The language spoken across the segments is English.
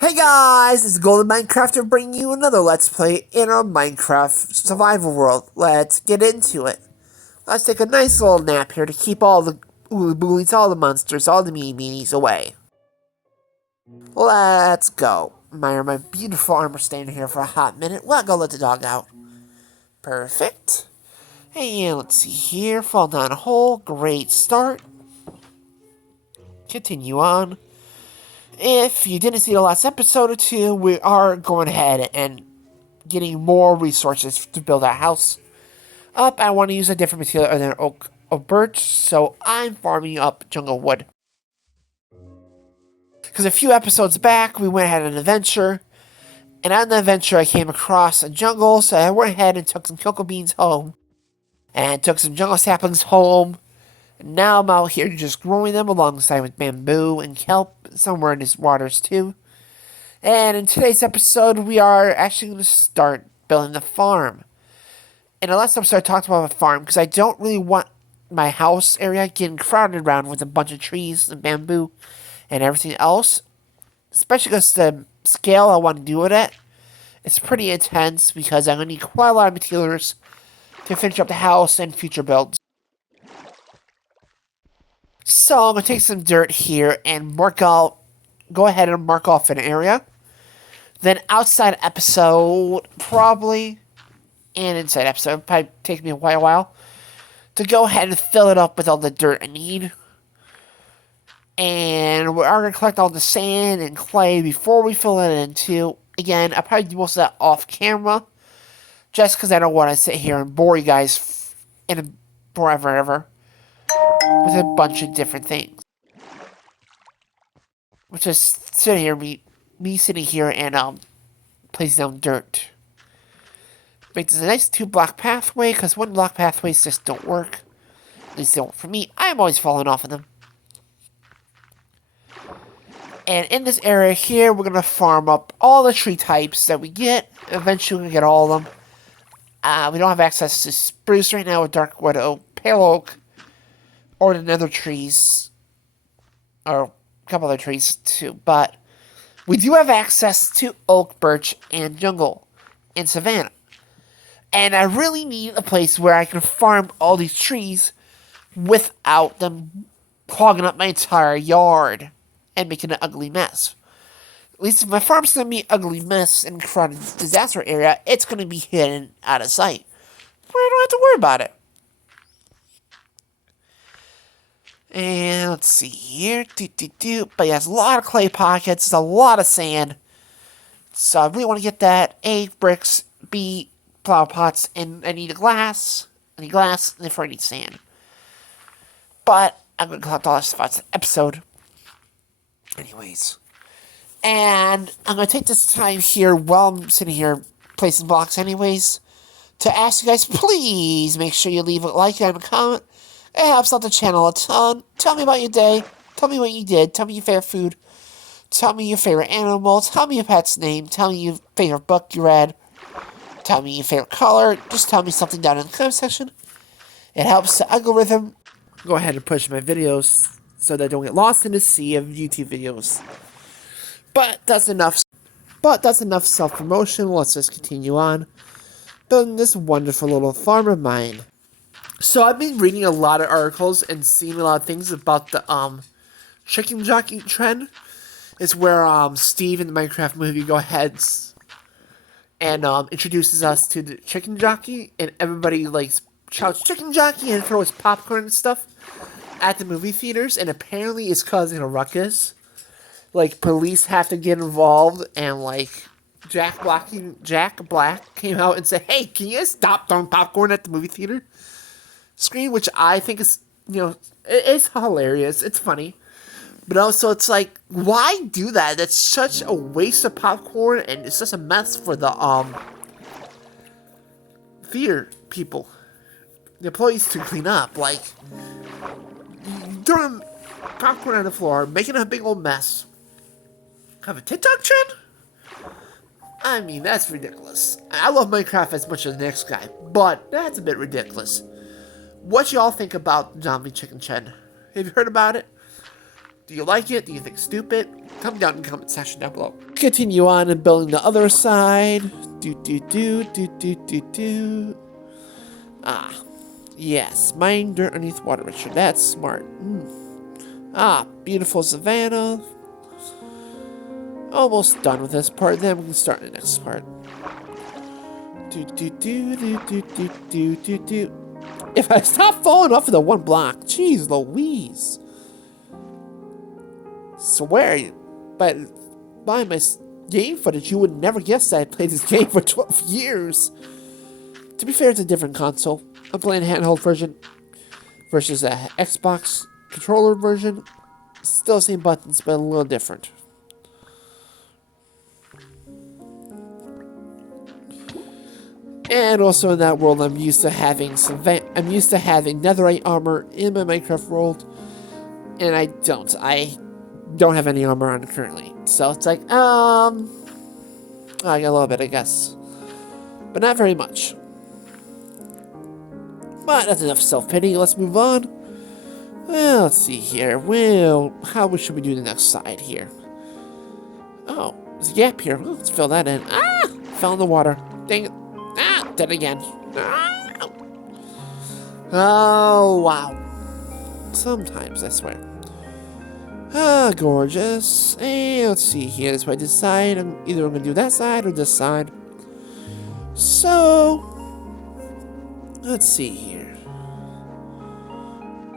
Hey guys, it's Golden Minecrafter bringing you another Let's Play in our Minecraft survival world. Let's get into it. Let's take a nice little nap here to keep all the bullies, all the monsters, all the meanies away. Let's go. My beautiful armor staying here for a hot minute. We'll go let the dog out. Perfect. And let's see here. Fall down a hole. Great start. Continue on. If you didn't see the last episode or two, we are going ahead and getting more resources to build our house up. I want to use a different material other than oak or birch, so I'm farming up jungle wood. Because a few episodes back, we went ahead on an adventure, and on the adventure, I came across a jungle, so I went ahead and took some cocoa beans home, and took some jungle saplings home. Now I'm out here just growing them alongside with bamboo and kelp, somewhere in these waters too. And in today's episode, we are actually going to start building the farm. In the last episode, I talked about a farm because I don't really want my house area getting crowded around with a bunch of trees and bamboo and everything else. Especially because the scale I want to do it at is pretty intense because I'm going to need quite a lot of materials to finish up the house and future builds. So I'm going to take some dirt here and go ahead and mark off an area. Then outside episode, probably, and inside episode, probably take me a while, to go ahead and fill it up with all the dirt I need. And we are going to collect all the sand and clay before we fill it in too. Again, I'll probably do most of that off camera, just because I don't want to sit here and bore you guys forever with a bunch of different things. Which is sitting here, me sitting here and placing down dirt. Make this a nice 2-block pathway, because 1-block pathways just don't work. At least they don't for me. I'm always falling off of them. And in this area here, we're going to farm up all the tree types that we get. Eventually, we're going to get all of them. We don't have access to spruce right now with dark wood oak, pale oak, or the nether trees, or a couple other trees too, but we do have access to oak, birch, and jungle and savanna. And I really need a place where I can farm all these trees without them clogging up my entire yard and making an ugly mess. At least if my farm's going to be an ugly mess in crowded disaster area, it's going to be hidden out of sight, where I don't have to worry about it. And let's see here. But yeah, it's a lot of clay pockets. It's a lot of sand. So I really want to get that. A, bricks. B, flower pots. And I need glass. I need glass. And therefore I need sand. But I'm going to collect all that stuff for the episode. Anyways. And I'm going to take this time here while I'm sitting here placing blocks anyways, to ask you guys, please make sure you leave a like and a comment. It helps out the channel a ton. Tell me about your day. Tell me what you did. Tell me your favorite food. Tell me your favorite animal. Tell me your pet's name. Tell me your favorite book you read. Tell me your favorite color. Just tell me something down in the comment section. It helps the algorithm go ahead and push my videos so that I don't get lost in the sea of YouTube videos. But that's enough self-promotion. Let's just continue on building this wonderful little farm of mine. So I've been reading a lot of articles and seeing a lot of things about the chicken jockey trend. It's where Steve in the Minecraft movie go ahead and introduces us to the chicken jockey, and everybody like shouts chicken jockey and throws popcorn and stuff at the movie theaters, and apparently it's causing a ruckus. Like police have to get involved, and like Jack Black came out and said, "Hey, can you stop throwing popcorn at the movie theater screen?" Which I think is, it's hilarious. It's funny. But also, it's like, why do that? That's such a waste of popcorn, and it's such a mess for the, theater people. The employees to clean up. Like, throwing popcorn on the floor, making a big old mess. Have a TikTok trend? I mean, that's ridiculous. I love Minecraft as much as the next guy, but that's a bit ridiculous. What y'all think about zombie chicken trend? Have you heard about it? Do you like it? Do you think it's stupid? Come down in the comment section down below. Continue on and building the other side. Ah, yes, mining dirt underneath water, Richard. That's smart. Ah, beautiful savannah. Almost done with this part. Then we can start the next part. If I stop falling off of the one block, jeez Louise. Swear, but by my game footage, you would never guess that I played this game for 12 years. To be fair, it's a different console. I'm playing a handheld version versus a Xbox controller version. Still the same buttons, but a little different. And also in that world, I'm used to having netherite armor in my Minecraft world, and I don't have any armor on currently. So it's like, I got a little bit, I guess, but not very much. But that's enough self-pity. Let's move on. Well, let's see here. Well, how should we do the next side here? Oh, there's a gap here. Well, let's fill that in. Ah! Fell in the water. Dang it. Ah! Dead again. Ah! Oh, wow. Sometimes, I swear. Ah, gorgeous. And let's see here. That's why I decide I'm going to do that side or this side. So, let's see here.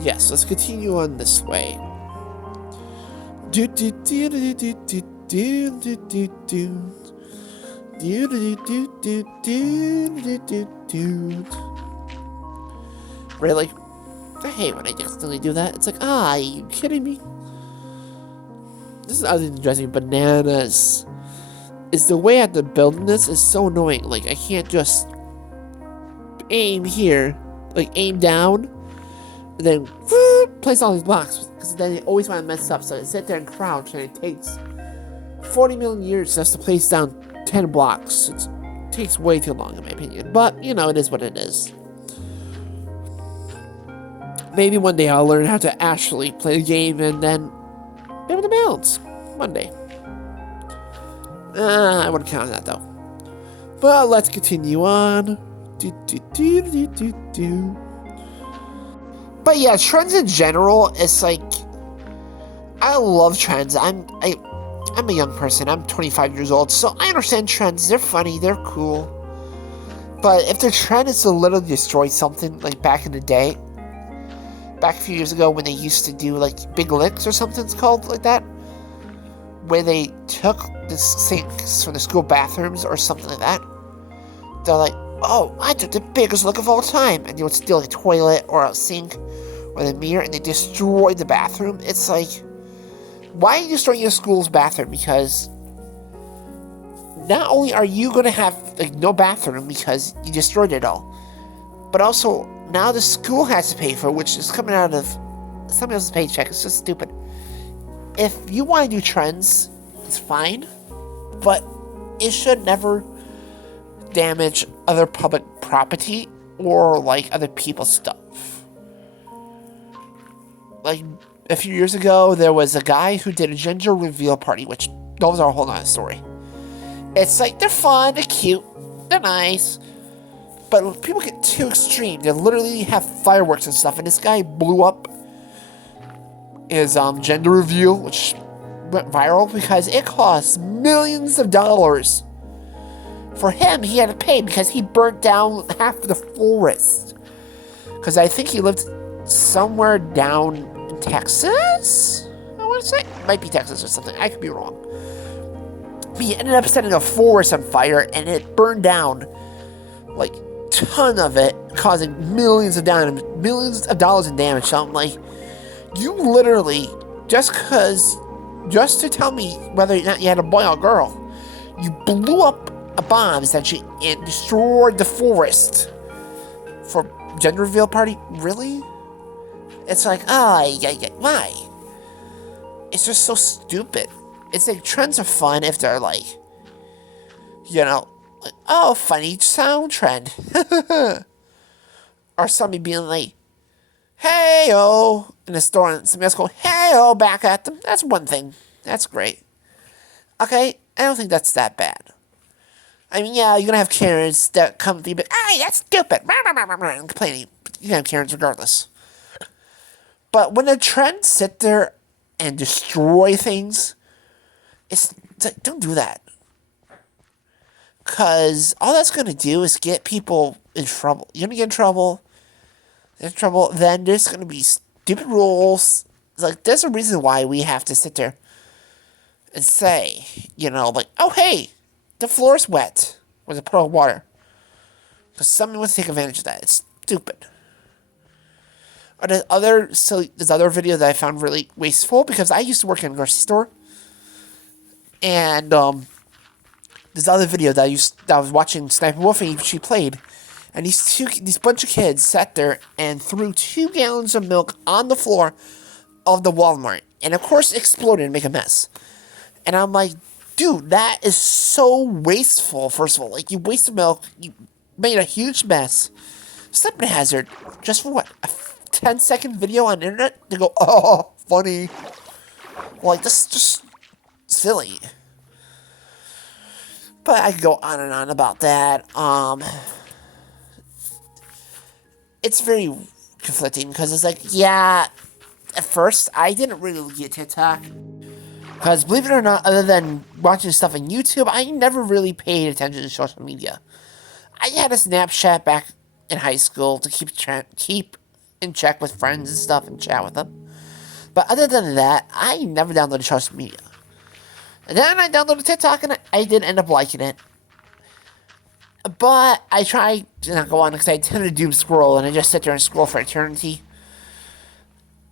Yes, let's continue on this way. Really? I hate when I accidentally do that. It's like, are you kidding me? This is other than dressing bananas. Is the way I have to build this is so annoying. Like, I can't just aim here, like aim down, and then place all these blocks, because then they always want to mess up. So I sit there and crouch, and it takes 40 million years just to place down 10 blocks. It takes way too long, in my opinion. But, you know, it is what it is. Maybe one day I'll learn how to actually play the game and then be able to balance. One day. I wouldn't count on that, though. But let's continue on. But yeah, trends in general, it's like, I love trends. I'm a young person. I'm 25 years old, so I understand trends. They're funny. They're cool. But if the trend is to literally destroy something, like back in the day, back a few years ago when they used to do like Big Licks or something it's called like that, where they took the sinks from the school bathrooms or something like that. They're like, oh, I took the biggest lick of all time. And they would steal a toilet or a sink or the mirror and they destroyed the bathroom. It's like, why are you destroying your school's bathroom? Because not only are you going to have like no bathroom because you destroyed it all, but also now the school has to pay for it, which is coming out of somebody else's paycheck. It's just stupid. If you want to do trends, it's fine, but it should never damage other public property or like other people's stuff. Like a few years ago, there was a guy who did a gender reveal party, which those are a whole nother story. It's like, they're fun, they're cute, they're nice, but people get too extreme. They literally have fireworks and stuff, and this guy blew up his gender reveal, which went viral because it cost millions of dollars. For him, he had to pay because he burnt down half of the forest. Because I think he lived somewhere down in Texas, I want to say. It might be Texas or something. I could be wrong. He ended up setting a forest on fire, and it burned down, like, a ton of it, causing millions of dollars in damage. So I'm like, you literally, just to tell me whether or not you had a boy or girl, you blew up a bomb, essentially, and destroyed the forest for gender reveal party? Really? It's like, why? It's just so stupid. It's like, trends are fun if they're like, you know, like, oh, funny sound trend. Or somebody being like, hey, oh, in a store and somebody else go, hey, oh, back at them. That's one thing. That's great. Okay, I don't think that's that bad. I mean, yeah, you're gonna have Karens that come to you, but hey, that's stupid, and complaining. You're gonna have Karens regardless. But when the trends sit there and destroy things, it's like, don't do that. Because all that's gonna do is get people in trouble. You're gonna get in trouble. Then there's gonna be stupid rules. It's like, there's a reason why we have to sit there and say, like, oh, hey, the floor's wet with a puddle of water. Because someone wants to take advantage of that. It's stupid. Or there's other video that I found really wasteful, because I used to work in a grocery store. And this other video that I was watching Sniper Wolf, and she played. And these bunch of kids sat there and threw 2 gallons of milk on the floor of the Walmart. And of course exploded and make a mess. And I'm like, dude, that is so wasteful, first of all. Like, you wasted milk, you made a huge mess. Slipping hazard, just for what? A 10-second video on the internet? To go, oh, funny. Like, this is just silly. But I could go on and on about that. It's very conflicting, because it's like, yeah, at first, I didn't really get TikTok. Because, believe it or not, other than watching stuff on YouTube, I never really paid attention to social media. I had a Snapchat back in high school to keep in check with friends and stuff and chat with them. But other than that, I never downloaded social media. And then I downloaded TikTok, and I did end up liking it. But I tried to not go on, because I tend to doom scroll, and I just sit there and scroll for eternity.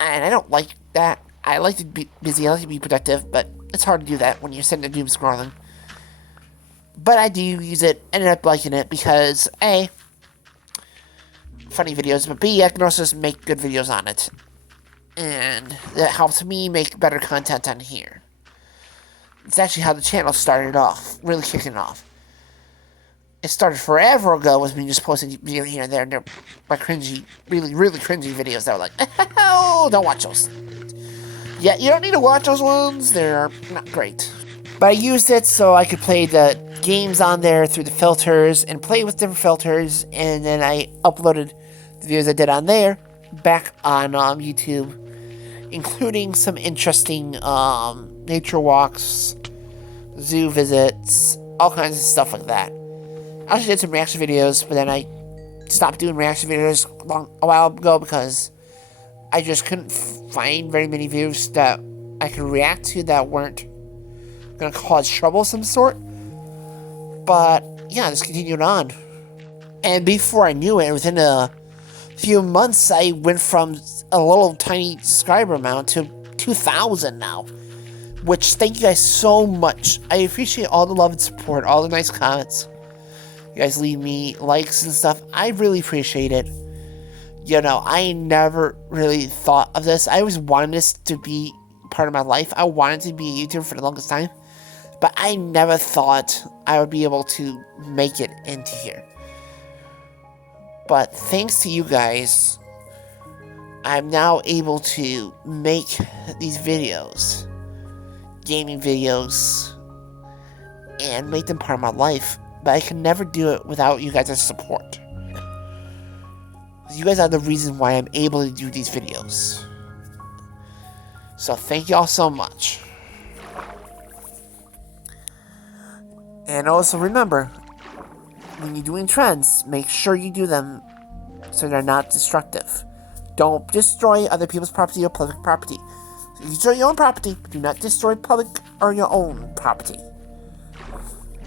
And I don't like that. I like to be busy, I like to be productive, but it's hard to do that when you're sitting there doom scrolling. But I do use it, ended up liking it, because A, funny videos, but B, I can also just make good videos on it. And that helps me make better content on here. It's actually how the channel started off, really kicking off. It started forever ago with me just posting video here and there, and they're my cringy, really, really cringy videos that were like, oh, don't watch those. Yeah, you don't need to watch those ones, they're not great. But I used it so I could play the games on there through the filters and play with different filters, and then I uploaded the videos I did on there back on YouTube, including some interesting nature walks, zoo visits, all kinds of stuff like that. I actually did some reaction videos, but then I stopped doing reaction videos a while ago because I just couldn't find very many videos that I could react to that weren't going to cause trouble of some sort. But yeah, I just continued on. And before I knew it, within a few months, I went from a little tiny subscriber amount to 2,000 now. Which, thank you guys so much. I appreciate all the love and support, all the nice comments. You guys leave me likes and stuff. I really appreciate it. You know, I never really thought of this. I always wanted this to be part of my life. I wanted to be a YouTuber for the longest time. But I never thought I would be able to make it into here. But thanks to you guys, I'm now able to make these videos, gaming videos, and make them part of my life. But I can never do it without you guys' support. You guys are the reason why I'm able to do these videos. So thank y'all so much. And also remember, when you're doing trends, make sure you do them so they're not destructive. Don't destroy other people's property or public property. You destroy your own property, but do not destroy public or your own property.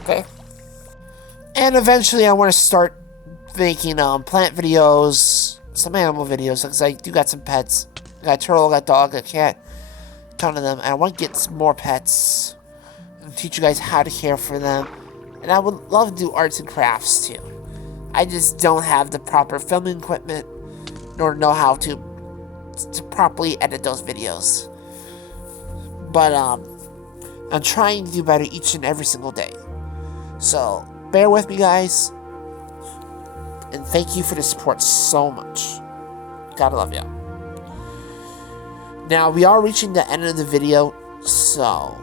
Okay? And eventually I want to start making plant videos, some animal videos, because I do got some pets. I got a turtle, I got a dog, a cat, a ton of them. And I want to get some more pets and teach you guys how to care for them. And I would love to do arts and crafts too. I just don't have the proper filming equipment, nor know how to properly edit those videos. But I'm trying to do better each and every single day. So bear with me, guys. And thank you for the support so much. Gotta love you. Now, we are reaching the end of the video, so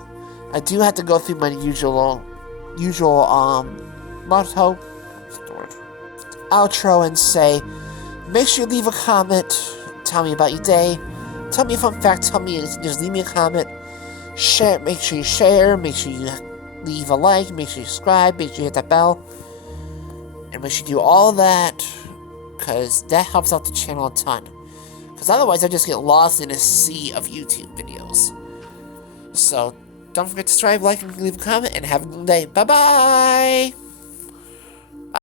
I do have to go through my usual motto, outro, and say, make sure you leave a comment, tell me about your day, tell me a fun fact, tell me, just leave me a comment, share, make sure you share, make sure you leave a like, make sure you subscribe, make sure you hit that bell, and make sure you do all that, because that helps out the channel a ton. Because otherwise I just get lost in a sea of YouTube videos. So, don't forget to subscribe, like, and leave a comment, and have a good day. Bye-bye!